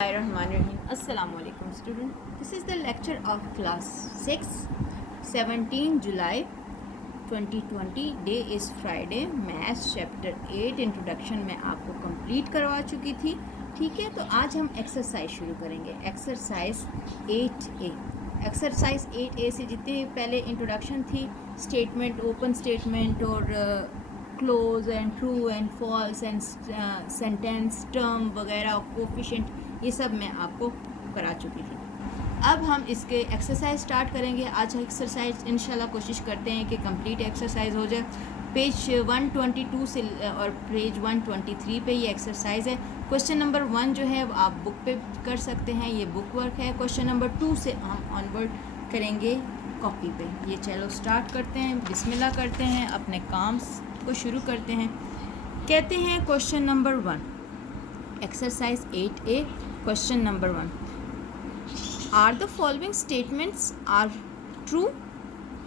Assalamualaikum student. This is the lecture of class 6, 17 July 2020. Day is Friday. Maths chapter 8 introduction मैं आपको complete करवा चुकी थी. ठीक है, तो आज हम एक्सरसाइज शुरू करेंगे. Exercise 8A. एक्सरसाइज 8A से जितने पहले इंट्रोडक्शन थी, स्टेटमेंट, ओपन स्टेटमेंट और close and true and false and sentence, term वगैरह, कोफिशिएंट, ये सब मैं आपको करा चुकी थी. अब हम इसके एक्सरसाइज स्टार्ट करेंगे. आज एक्सरसाइज इंशाल्लाह कोशिश करते हैं कि कंप्लीट एक्सरसाइज हो जाए. पेज 122 से और पेज 123 पे ये एक्सरसाइज है. क्वेश्चन नंबर 1 जो है आप बुक पे कर सकते हैं, ये बुक वर्क है. क्वेश्चन नंबर 2 से हम ऑनवर्ड करेंगे कॉपी पे. ये चलो स्टार्ट करते हैं, बिस्मिल्लाह करते हैं, अपने काम को शुरू करते हैं. कहते हैं question number 1, exercise 8A. Question number 1, are the following statements are true,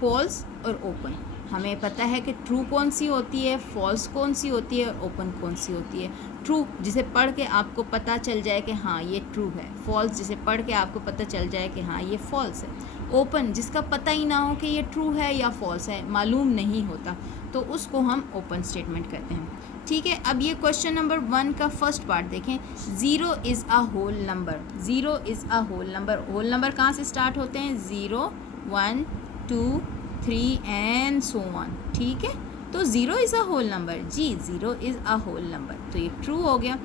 false और ओपन. हमें पता है कि ट्रू कौन सी होती है, फॉल्स कौन सी होती है, ओपन कौन सी होती है. ट्रू जिसे पढ़ के आपको पता चल जाए कि हाँ ये ट्रू है. फॉल्स जिसे पढ़ के आपको पता चल जाए कि हाँ ये फॉल्स है. ओपन जिसका पता ही ना हो कि ये ट्रू है या फॉल्स है, मालूम नहीं होता, तो उसको हम ओपन स्टेटमेंट कहते हैं. ठीक है, अब ये क्वेश्चन नंबर 1 का फर्स्ट पार्ट देखें. 0 is a whole number. 0 is a whole number. Whole number कहाँ से स्टार्ट होते हैं? 0, 1, 2, 3 एंड सो ऑन. ठीक है, तो 0 इज़ अ होल नंबर. जी, 0 इज़ अ होल नंबर, तो ये ट्रू हो गया.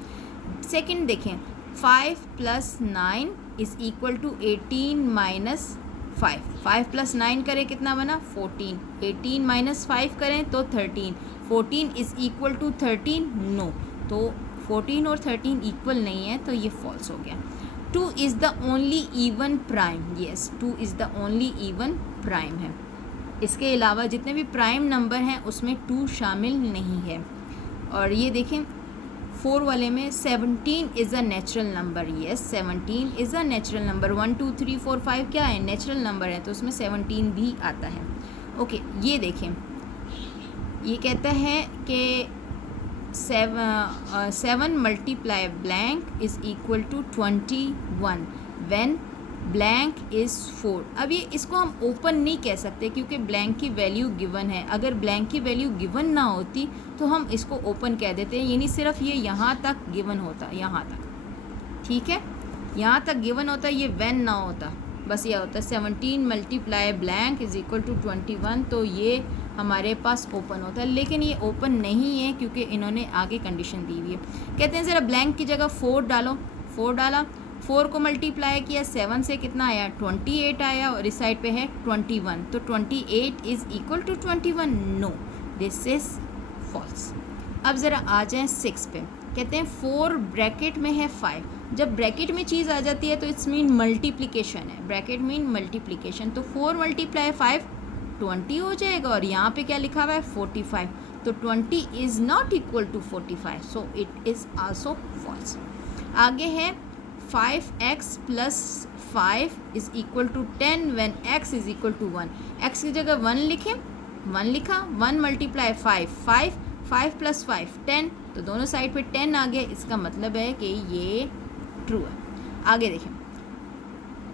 सेकंड देखें, 5 + 9 इज़ इक्वल टू 18 - 5. 5 + 9 करें कितना बना? 14. 18 - 5 करें तो 13. 14 इज़ इक्वल टू 13? नो. तो 14 और 13 इक्वल नहीं है, तो ये फॉल्स हो गया. 2 is the only even prime. Yes, 2 is the only even prime है. इसके अलावा जितने भी प्राइम नंबर हैं उसमें 2 शामिल नहीं है. और ये देखें 4 वाले में 17 is a natural number. Yes, 17 is a natural number. 1, 2, 3, 4, 5 क्या है? नेचुरल नंबर है, तो उसमें 17 भी आता है. ओके, ये देखें, ये कहता है कि 7 multiply blank is equal to 21 when blank is 4. अब ये इसको हम ओपन नहीं कह सकते क्योंकि ब्लैंक की वैल्यू गिवन है. अगर ब्लैंक की वैल्यू गिवन ना होती तो हम इसको ओपन कह देते हैं. यानी सिर्फ ये यहाँ तक गिवन होता, यहाँ तक. ठीक है, यहाँ तक गिवन होता, ये व्हेन ना होता, बस ये होता 17 multiply blank is equal to 21, तो ये हमारे पास ओपन होता है. लेकिन ये ओपन नहीं है क्योंकि इन्होंने आगे कंडीशन दी हुई है. कहते हैं ज़रा ब्लैंक की जगह 4 डालो. 4 डाला, 4 को मल्टीप्लाई किया 7 से, कितना आया? 28 आया. और इस साइड पे है 21, तो 28 is equal to 21. No, this is false. अब ज़रा आ जाएँ 6 पे. कहते हैं 4 ब्रैकेट में है 5. जब ब्रैकेट में चीज़ आ जाती है तो इट्स मीन मल्टीप्लिकेशन है. ब्रैकेट मीन मल्टीप्लिकेशन, तो 4 × 5 20 हो जाएगा. और यहाँ पे क्या लिखा हुआ है? 45. तो 20 is not equal to 45, so it is also false. आगे है 5x + 5 is equal to 10 when x is equal to 1. x की जगह 1 लिखें, 1 लिखा. 1 × 5 5, 5 + 5 10, तो दोनों साइड पे 10 आ गया. इसका मतलब है कि ये ट्रू है. आगे देखें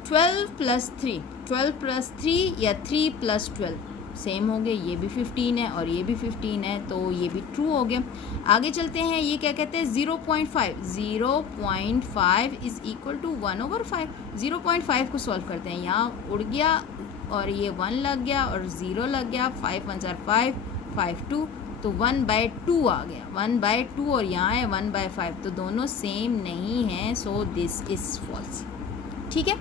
12 + 3. 12 + 3 या 3 + 12 सेम हो गए. ये भी 15 है और ये भी 15 है, तो ये भी ट्रू हो गया. आगे चलते हैं. ये क्या कहते हैं? 0.5. 0.5 इज़ इक्वल टू 1/5. 0.5 को सॉल्व करते हैं. यहाँ उड़ गया और ये 1 लग गया और 0 लग गया. 5 × 5 5 2, तो 1/2 आ गया. 1/2 और यहाँ है 1/5, तो दोनों सेम नहीं हैं, सो दिस इज़ फॉल्स. ठीक है,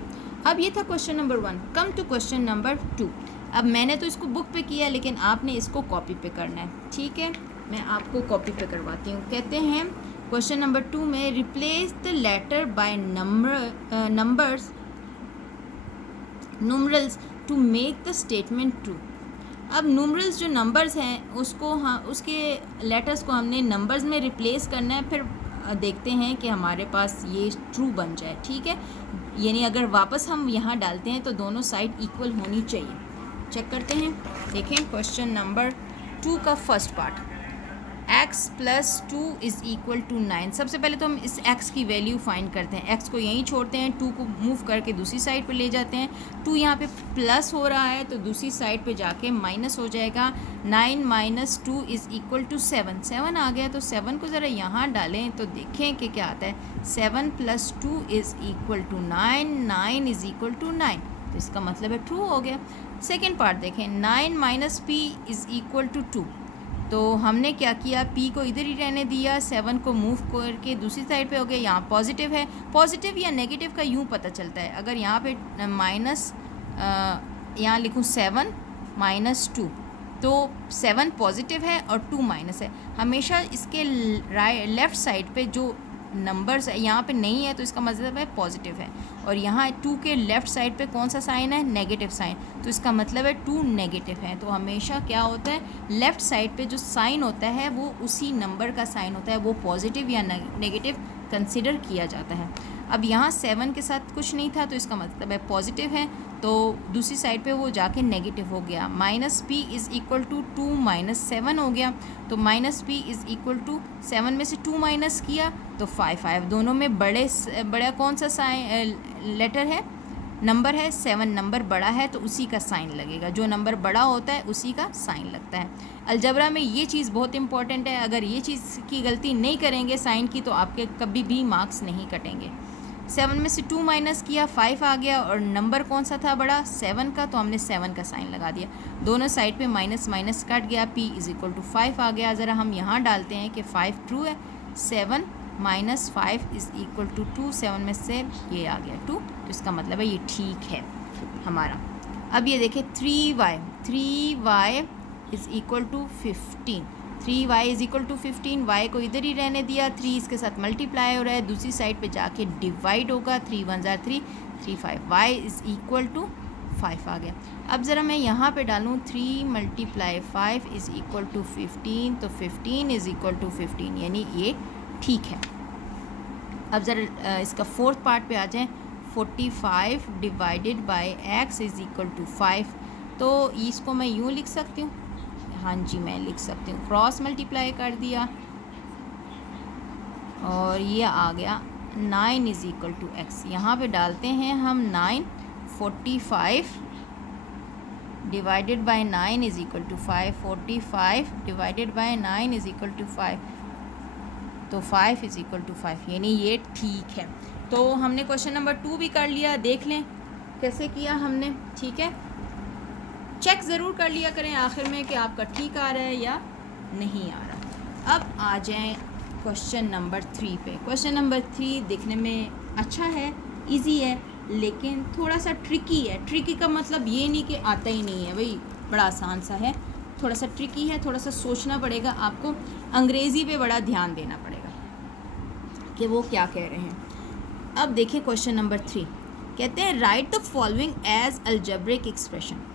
अब ये था question number 1. Come to question number 2. अब मैंने तो इसको बुक पे किया, लेकिन आपने इसको कॉपी पे करना है. ठीक है, मैं आपको कॉपी पे करवाती हूँ. कहते हैं क्वेश्चन नंबर 2 में replace the letter by numerals to make the statement true. अब न्यूमरल्स जो नंबर्स हैं उसको उसके लेटर्स को हमने नंबर्स में रिप्लेस करना है. फिर देखते हैं कि हमारे पास ये ट्रू बन जाए. ठीक है, यानी अगर वापस हम यहाँ डालते हैं तो दोनों साइड इक्वल होनी चाहिए. चेक करते हैं. देखें क्वेश्चन नंबर 2 का first part. x plus 2 is equal to 9। सबसे पहले तो हम इस x की वैल्यू फाइंड करते हैं। x को यहीं छोड़ते हैं, 2 को मूव करके दूसरी साइड पे ले जाते हैं। 2 यहाँ पे प्लस हो रहा है तो दूसरी साइड पे जाके माइनस हो जाएगा। 9 माइनस 2 इज़ इक्वल टू 7। 7 आ गया तो 7 को ज़रा यहाँ डालें तो देखें कि क्या आता है। 7 plus 2 is equal to 9। 9 is equal to 9, तो इसका मतलब है ट्रू हो गया। सेकेंड पार्ट देखें, 9 minus p is equal to 2। तो हमने क्या किया, p को इधर ही रहने दिया, 7 को मूव करके दूसरी साइड पे हो गया। यहाँ पॉजिटिव है, पॉजिटिव या नेगेटिव का यूँ पता चलता है। अगर यहाँ पे माइनस यहाँ लिखूँ 7 माइनस 2, तो 7 पॉजिटिव है और 2 माइनस है। हमेशा इसके लेफ़्ट साइड पे जो नंबर्स है यहाँ पे नहीं है तो इसका मतलब है पॉजिटिव है, और यहाँ 2 के लेफ़्ट साइड पे कौन सा साइन है, नेगेटिव साइन, तो इसका मतलब है 2 नेगेटिव है। तो हमेशा क्या होता है, लेफ़्ट साइड पे जो साइन होता है वो उसी नंबर का साइन होता है, वो पॉजिटिव या नेगेटिव कंसिडर किया जाता है। अब यहाँ 7 के साथ कुछ नहीं था तो इसका मतलब है पॉजिटिव है, तो दूसरी साइड पे वो जाके नेगेटिव हो गया। Minus p is equal to 2 minus 7 हो गया, तो minus p is equal to 7 में से 2 माइनस किया तो 5। दोनों में बड़ा कौन सा साइन लेटर है, नंबर है। 7 नंबर बड़ा है तो उसी का साइन लगेगा, जो नंबर बड़ा होता है उसी का साइन लगता है। अलजबरा में ये चीज़ बहुत इंपॉर्टेंट है, अगर ये चीज़ की गलती नहीं करेंगे साइन की तो आपके कभी भी मार्क्स नहीं कटेंगे। 7 में से 2 माइनस किया, 5 आ गया, और नंबर कौन सा था बड़ा, 7 का, तो हमने 7 का साइन लगा दिया। दोनों साइड पे माइनस माइनस कट गया, p इज़ इक्वल टू 5 आ गया। ज़रा हम यहाँ डालते हैं कि 5 ट्रू है। 7 माइनस 5 इज़ इक्वल टू 2, 7 में से ये आ गया 2, तो इसका मतलब है ये ठीक है हमारा। अब ये देखें 3y is equal to 15। 3y is equal to 15, y को इधर ही रहने दिया, 3 इसके साथ मल्टीप्लाई हो रहा है, दूसरी साइड पे जाके डिवाइड होगा, 3 1 ज़ा 3, 3 5, y इज़ इक्वल टू 5 आ गया। अब ज़रा मैं यहाँ पे डालूँ 3 मल्टीप्लाई 5 इज़ इक्वल टू 15, तो 15 इज़ इक्वल टू 15, यानी ये ठीक है। अब ज़रा इसका फोर्थ पार्ट पे आ जाएं, 45 divided by x is equal to 5, तो इसको मैं यूँ लिख सकती हूँ, हाँ जी मैं लिख सकती हूँ, क्रॉस मल्टीप्लाई कर दिया और ये आ गया 9 इज़ इक्वल टू x। यहाँ पे डालते हैं हम 9, 45 divided by 9 is equal to 5, 45 divided by 9 is equal to 5, तो 5 इज़ इक्वल टू 5, यानी ये ठीक है। तो हमने क्वेश्चन नंबर 2 भी कर लिया, देख लें कैसे किया हमने, ठीक है। चेक ज़रूर कर लिया करें आखिर में कि आपका ठीक आ रहा है या नहीं आ रहा। अब आ जाएं क्वेश्चन नंबर 3 पे। क्वेश्चन नंबर 3 देखने में अच्छा है, इजी है, लेकिन थोड़ा सा ट्रिकी है। ट्रिकी का मतलब ये नहीं कि आता ही नहीं है, भाई बड़ा आसान सा है, थोड़ा सा ट्रिकी है, थोड़ा सा सोचना पड़ेगा आपको, अंग्रेज़ी पे बड़ा ध्यान देना पड़ेगा कि वो क्या कह रहे हैं। अब देखिए क्वेश्चन नंबर 3 कहते हैं write the following as algebraic expression,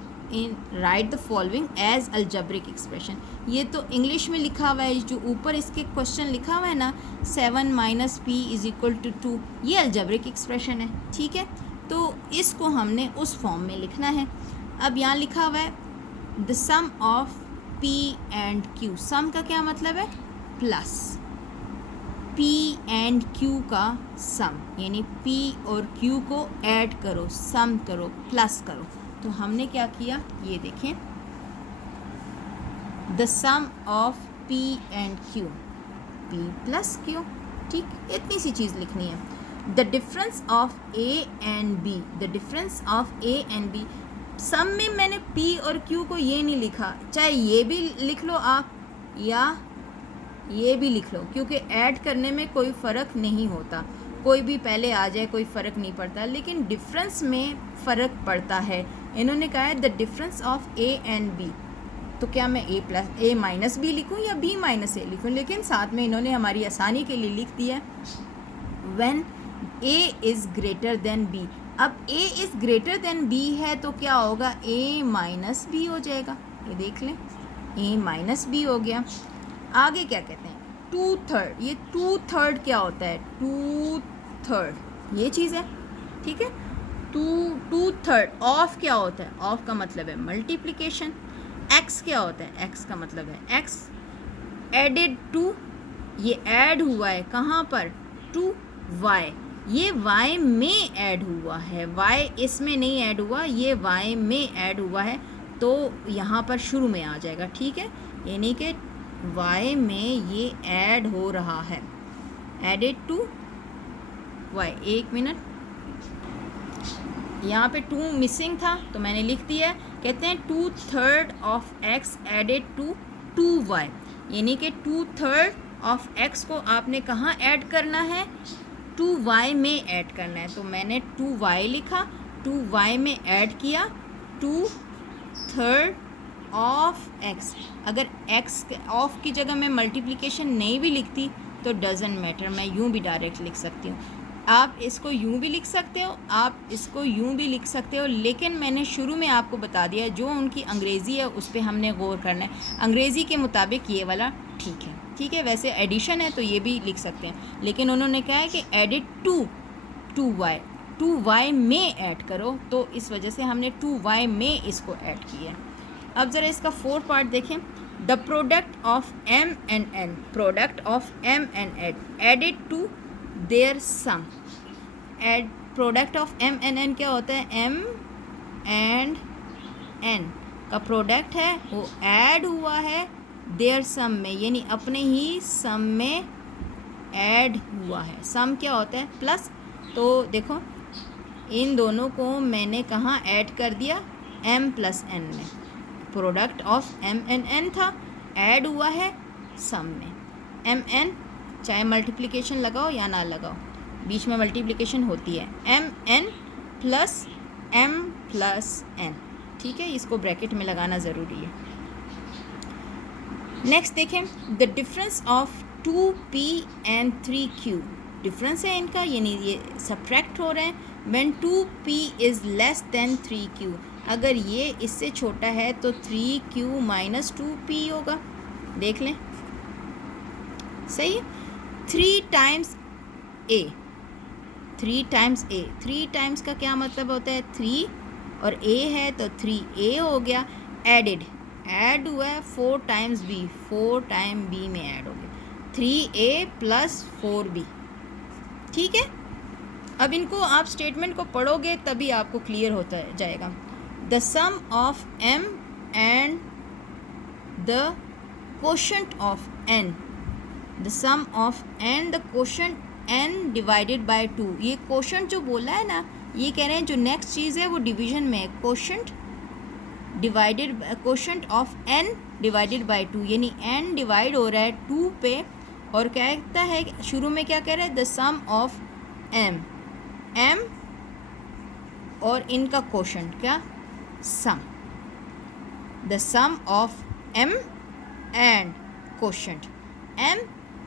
write the following as algebraic expression. ये तो इंग्लिश में लिखा हुआ है, जो ऊपर इसके क्वेश्चन लिखा हुआ है ना 7 minus p is equal to 2, ये अलजेब्रिक एक्सप्रेशन है, ठीक है। तो इसको हमने उस फॉर्म में लिखना है। अब यहाँ लिखा हुआ है the sum of p and q। Sum का क्या मतलब है, प्लस, p एंड q का सम, यानी p और q को ऐड करो, सम करो, प्लस करो। तो हमने क्या किया, ये देखें, the sum of p and q, p plus q, ठीक, इतनी सी चीज़ लिखनी है। The difference of a and b, the difference of a and b। Sum में मैंने p और q को ये नहीं लिखा, चाहे ये भी लिख लो आप या ये भी लिख लो, क्योंकि ऐड करने में कोई फ़र्क नहीं होता, कोई भी पहले आ जाए कोई फ़र्क नहीं पड़ता, लेकिन डिफरेंस में फ़र्क पड़ता है। इन्होंने कहा है the difference of a and b, तो क्या मैं a माइनस b लिखूँ या b माइनस a लिखूँ, लेकिन साथ में इन्होंने हमारी आसानी के लिए लिख दिया when a is greater than b। अब a is greater than b है तो क्या होगा, a माइनस b हो जाएगा, ये देख लें, a माइनस b हो गया। आगे क्या कहते हैं, 2/3, ये 2/3 क्या होता है, 2/3 ये चीज़ है, ठीक है। 2/3 ऑफ क्या होता है, ऑफ का मतलब है मल्टीप्लिकेशन। x क्या होता है, x का मतलब है x एडेड टू, ये ऐड हुआ है कहाँ पर, टू वाई, ये y में ऐड हुआ है, y इसमें नहीं ऐड हुआ, ये y में ऐड हुआ है, तो यहाँ पर शुरू में आ जाएगा, ठीक है, यानी कि y में ये ऐड हो रहा है, एडेड टू y। एक मिनट, यहाँ पे 2 मिसिंग था तो मैंने लिख दिया, कहते हैं 2/3 of x added to 2y, यानी कि 2/3 ऑफ x को आपने कहाँ ऐड करना है, 2y में ऐड करना है, तो मैंने 2y लिखा, 2y में ऐड किया 2/3 ऑफ x। अगर x ऑफ की जगह मैं मल्टीप्लिकेशन नहीं भी लिखती तो डजेंट मैटर, मैं यूँ भी डायरेक्ट लिख सकती हूँ। आप इसको यूँ भी लिख सकते हो, आप इसको यूँ भी लिख सकते हो, लेकिन मैंने शुरू में आपको बता दिया जो उनकी अंग्रेज़ी है उस पर हमने गौर करना है, अंग्रेज़ी के मुताबिक ये वाला ठीक है, ठीक है। वैसे एडिशन है तो ये भी लिख सकते हैं, लेकिन उन्होंने कहा है कि एडिड टू वाई में ऐड करो, तो इस वजह से हमने 2y में इसको ऐड किया। अब ज़रा इसका 4 पार्ट देखें। The product of m and n, product of m and n added to their sum, add product of m and n क्या होता है, m एंड n का प्रोडक्ट है वो ऐड हुआ है देयर सम में, यानी अपने ही सम में ऐड हुआ है। सम क्या होता है, प्लस, तो देखो इन दोनों को मैंने कहाँ ऐड कर दिया, m प्लस n में, product of m and n था, ऐड हुआ है सम में, m n, चाहे मल्टीप्लिकेशन लगाओ या ना लगाओ, बीच में मल्टीप्लिकेशन होती है, m n plus m plus n, ठीक है, इसको ब्रैकेट में लगाना ज़रूरी है। नेक्स्ट देखें, the difference of 2p and 3q, difference है इनका, यानी ये सब्ट्रैक्ट हो रहे हैं, when 2p is less than 3q, अगर ये इससे छोटा है तो 3q माइनस 2p होगा, देख लें, सही है। 3 times a, 3 times a, 3 times का क्या मतलब होता है, 3 और a है तो 3a हो गया, एडिड, ऐड हुआ है 4 टाइम्स b, 4 टाइम b में ऐड हो गया, 3a प्लस 4b, ठीक है। अब इनको आप स्टेटमेंट को पढ़ोगे तभी आपको क्लियर होता जाएगा। The sum of m and the quotient of n, the sum of n the quotient n divided by 2, ये कोशेंट जो बोला है ना, ये कह रहे हैं जो नेक्स्ट चीज़ है वो डिवीजन में है, quotient divided, quotient of n divided by 2, यानी n डिवाइड हो रहा है 2 पे, और क्या कहता है शुरू में, क्या कह रहा है, the sum of m, m और इनका कोशेंट क्या, sum, the sum of m and quotient, m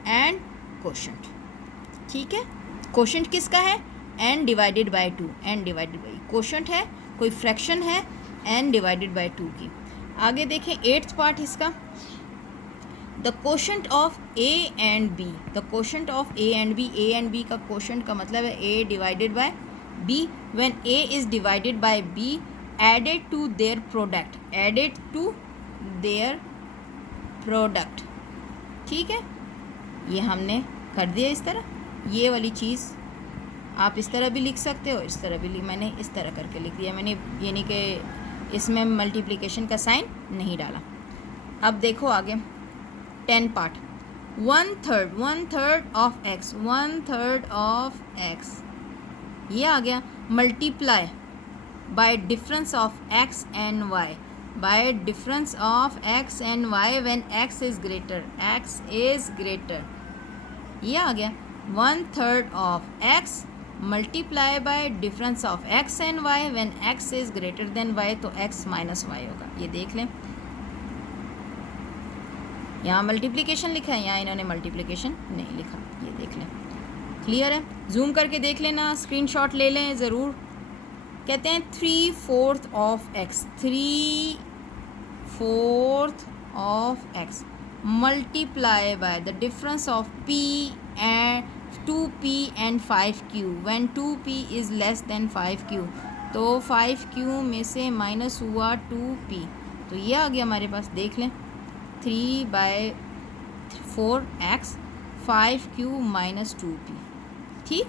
and quotient, ठीक है। कोशेंट किसका है, n divided by 2, n divided by, quotient है कोई फ्रैक्शन है n डिवाइडेड बाय 2 की। आगे देखें 8th पार्ट इसका, the quotient of a and b, the quotient of a and b का कोशेंट का मतलब है a divided by b, when a is divided by b added to their product, added to their product, ठीक है, ये हमने कर दिया इस तरह। ये वाली चीज़ आप इस तरह भी लिख सकते हो, इस तरह भी मैंने इस तरह करके लिख दिया मैंने, यानी कि इसमें मल्टीप्लिकेशन का साइन नहीं डाला। अब देखो आगे 10 part, 1/3 of x, 1/3 of x, ये आ गया, multiply by difference of x and y, bye difference of x and y when x is greater, x is greater, ये आ गया 1/3 of x multiply by difference of x and y when x is greater than y, तो x minus y होगा, ये देख लें, यहाँ multiplication लिखा है, यहाँ इन्होंने मल्टीप्लिकेशन नहीं लिखा, ये देख लें, क्लियर है, जूम करके देख लेना, स्क्रीनशॉट ले लें ज़रूर। कहते हैं 3/4 of x, 3/4 of x multiply by the difference of p and 2p and 5q when 2p is less than 5q, तो 5q में से माइनस हुआ 2p, तो ये आ गया हमारे पास, देख लें 3/4 4x 5q माइनस 2p। ठीक,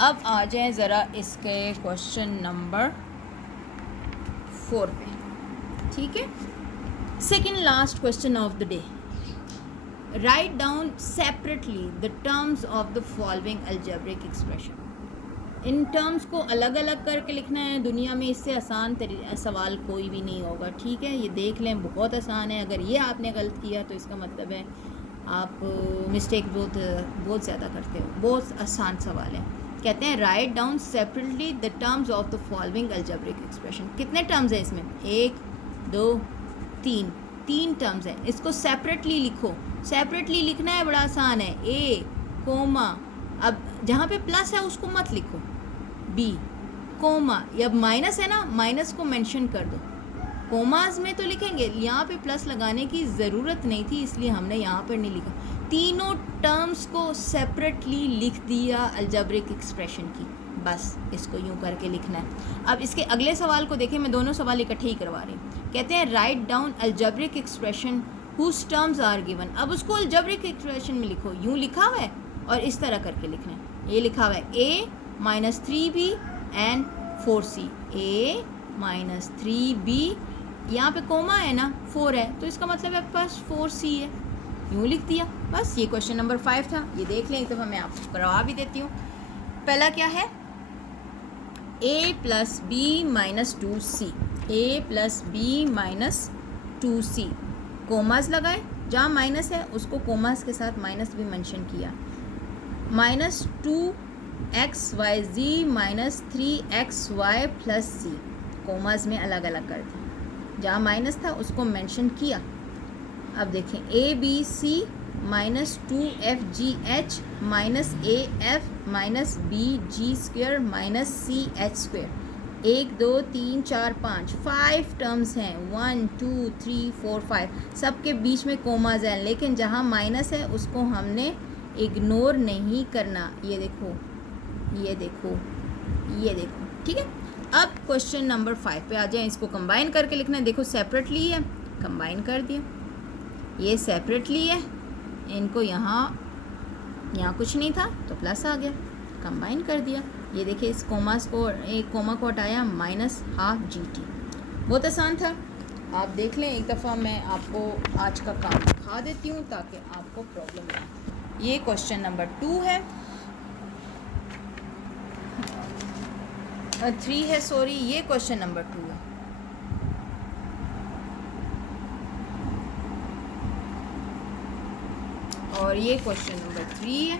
अब आ जाए ज़रा इसके क्वेश्चन नंबर 4 पे। ठीक है, second last question of the day. Write down separately the terms of the following algebraic expression. In terms को अलग अलग करके लिखना है। दुनिया में इससे आसान सवाल कोई भी नहीं होगा। ठीक है, ये देख लें, बहुत आसान है। अगर ये आपने गलत किया तो इसका मतलब है आप मिस्टेक बहुत ज़्यादा करते हो। बहुत आसान सवाल है। कहते हैं write down separately the terms of the following algebraic expression. कितने टर्म्स हैं इसमें? 1 2 3 टर्म्स हैं। इसको सेपरेटली लिखो। सेपरेटली लिखना है, बड़ा आसान है। ए कोमा, अब जहाँ पे प्लस है उसको मत लिखो, बी कोमा, अब माइनस है ना, माइनस को मेंशन कर दो। कोमाज में तो लिखेंगे, यहाँ पे प्लस लगाने की ज़रूरत नहीं थी, इसलिए हमने यहाँ पर नहीं लिखा। तीनों टर्म्स को सेपरेटली लिख दिया अलजेब्रिक एक्सप्रेशन की। बस इसको यूँ करके लिखना है। अब इसके अगले सवाल को देखें, मैं दोनों सवाल इकट्ठे ही करवा रही हूँ। कहते हैं write down algebraic expression whose terms are given. अब उसको अलजेब्रिक एक्सप्रेशन में लिखो। यूँ लिखा हुआ है और इस तरह करके लिखना है। ये लिखा हुआ है a minus 3b and 4c। a minus 3b, यहाँ पे कोमा है ना, 4 है, तो इसका मतलब है पास 4c है। यूँ लिख दिया। बस ये क्वेश्चन नंबर 5 था। ये देख लें, एक दफ़ा मैं आपको करवा भी देती हूँ। पहला क्या है? a plus b minus 2c। a plus b minus 2c, commas लगाए, जहाँ माइनस है उसको कोमास के साथ माइनस भी मेंशन किया। Minus 2xyz minus 3xy plus c, commas में अलग अलग कर दी। जहाँ माइनस था उसको मेंशन किया। अब देखें ABC minus 2FGH minus AF minus BG square minus CH square. 1 2 3 4 5 terms हैं। 1 2 3 4 5, सबके बीच में कोमाज हैं, लेकिन जहाँ माइनस है उसको हमने इग्नोर नहीं करना। ये देखो, ये देखो, ये देखो। ठीक है, अब क्वेश्चन नंबर 5 पे आ जाए। इसको कंबाइन करके लिखना है। देखो सेपरेटली है, कंबाइन कर दिया। ये सेपरेटली है, इनको यहाँ कुछ नहीं था तो प्लस आ गया, कंबाइन कर दिया। ये देखिए, इस कोमास को, एक कोमा को हटाया, माइनस हाफ GT। बहुत आसान था। आप देख लें, एक दफ़ा मैं आपको आज का काम दिखा देती हूँ ताकि आपको प्रॉब्लम ना हो। ये क्वेश्चन नंबर 2 है, 3 है, सॉरी, ये क्वेश्चन नंबर 2 है। और ये क्वेश्चन नंबर 3 है।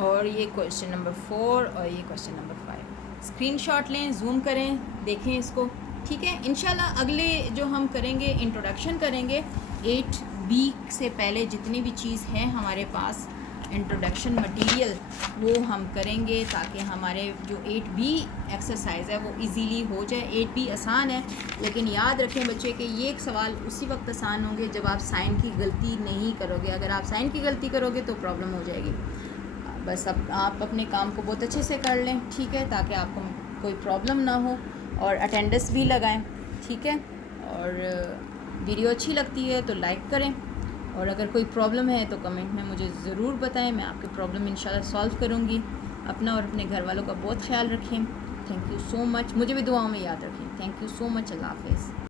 और ये क्वेश्चन नंबर 4 और ये क्वेश्चन नंबर 5। स्क्रीनशॉट लें, जूम करें, देखें इसको। ठीक है, इंशाल्लाह अगले जो हम करेंगे, इंट्रोडक्शन करेंगे 8B से पहले जितनी भी चीज़ है हमारे पास इंट्रोडक्शन मटेरियल, वो हम करेंगे ताकि हमारे जो 8B एक्सरसाइज है वो इजीली हो जाए। 8B आसान है, लेकिन याद रखें बच्चे कि ये एक सवाल उसी वक्त आसान होंगे जब आप साइन की गलती नहीं करोगे। अगर आप साइन की गलती करोगे तो प्रॉब्लम हो जाएगी। बस अब आप अपने काम को बहुत अच्छे से कर लें, ठीक है, ताकि आपको कोई प्रॉब्लम ना हो। और अटेंडेंस भी लगाएं, ठीक है। और वीडियो अच्छी लगती है तो लाइक करें, और अगर कोई प्रॉब्लम है तो कमेंट में मुझे ज़रूर बताएं। मैं आपकी प्रॉब्लम इंशाल्लाह सॉल्व करूँगी। अपना और अपने घर वालों का बहुत ख्याल रखें। Thank you so much. मुझे भी दुआओं में याद रखें। Thank you so much. अल्लाह हाफ़िज़।